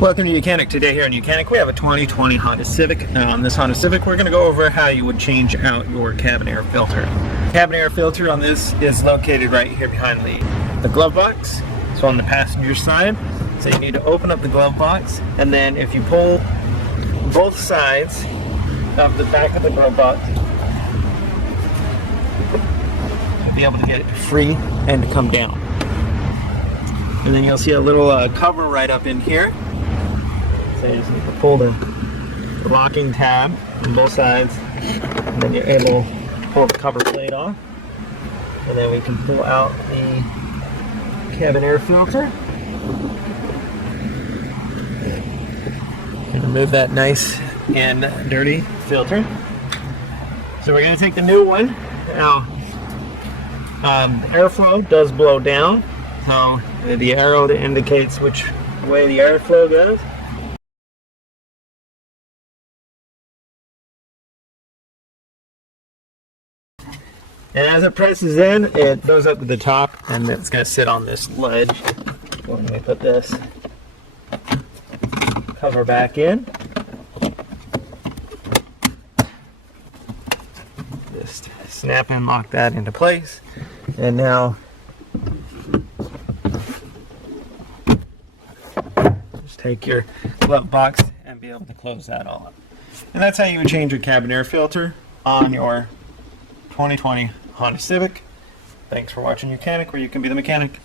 Welcome to YOUCANIC. Today here on YOUCANIC we have a 2020 Honda Civic. On this Honda Civic we're going to go over how you would change out your cabin air filter. Cabin air filter on this is located right here behind the glove box, so on the passenger side. So you need to open up the glove box, and then if you pull both sides of the back of the glove box, you'll be able to get it free and to come down. And then you'll see a little cover right up in here. So you just need to pull the locking tab on both sides, and then you're able to pull the cover plate off. And then we can pull out the cabin air filter and remove that nice and dirty filter. So we're going to take the new one. Now, airflow does blow down, so the arrow that indicates which way the airflow goes. And as it presses in, it goes up to the top, and it's going to sit on this ledge. Let me put this cover back in. Just snap and lock that into place. And now, just take your glove box and be able to close that all up. And that's how you would change your cabin air filter on your 2020 Honda Civic. Thanks for watching YOUCANIC, where you can be the mechanic.